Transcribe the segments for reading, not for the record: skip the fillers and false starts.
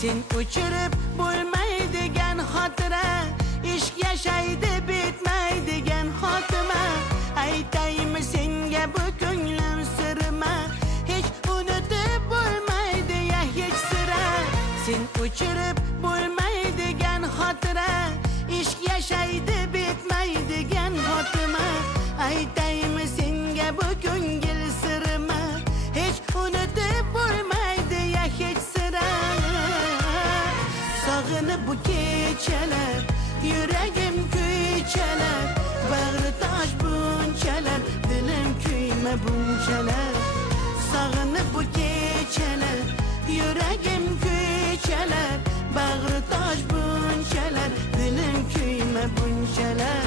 Sen uçurup bo'lmaydigan xotira, ishq yashaydi bitmaydigan xotima. Aytaymi senga bu ko'nglim sirma, hech unutib bo'lmaydi ya hech sira. Sen uçurup bo'lmaydigan xotira, ishq yashaydi bitmaydigan xotima. Aytaymi senga bu ko'ngil sirma, hech unutib bo'lmaydi ya hech sira. Sog'inib bu kechalar, yuragim kuychalar, bag'ri tosh bunchalar, dilim kuyma bunchalar. Sog'inib bu kechalar, yuragim kuychalar, bag'ri tosh bunchalar, dilim kuyma bunchalar.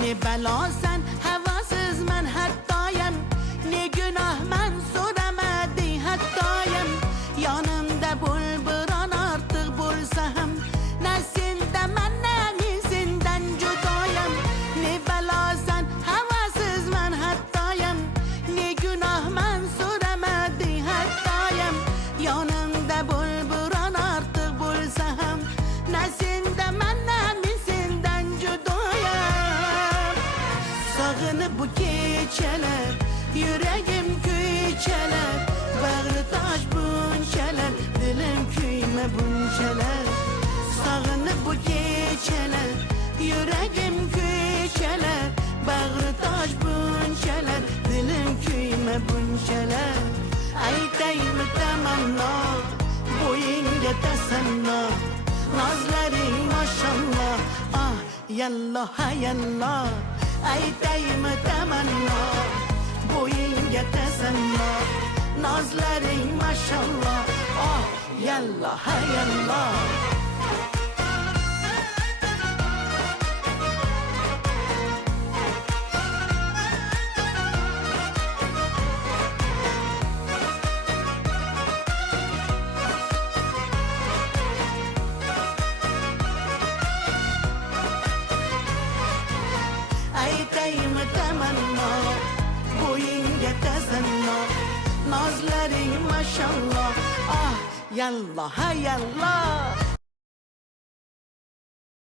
Ne belasan havasızman hattayım, ne günahman so'ramadi hattayım. Yanımda bulburan artık bulsam, ne sendaman ne senden judayım. Ne belasan havasızman hattayım, ne günahman so'ramadi hattayım. Yanımda bulburan artık bulsam, ne sendaman ne senden judayım. Sog'inib bu kechalar, yuragim kuychalar, bag'ri tosh bunchalar, dilim kuyma bunchalar. Sog'inib bu kechalar, yuragim kuychalar, bag'ri tosh bunchalar, dilim kuyma bunchalar. Aytaymi tamanno, bo'yingga tasanno, nozlaring mashallah, ah yalloh ha yalloh. Aytaymi tamanno, bo'yingga tasanno, nozlaring mashallah, oh yalloh ha yalloh. Aytaymi tamanno, bo'yingga tasanno, nozlaring mashallah, ah yalloh ha yalloh.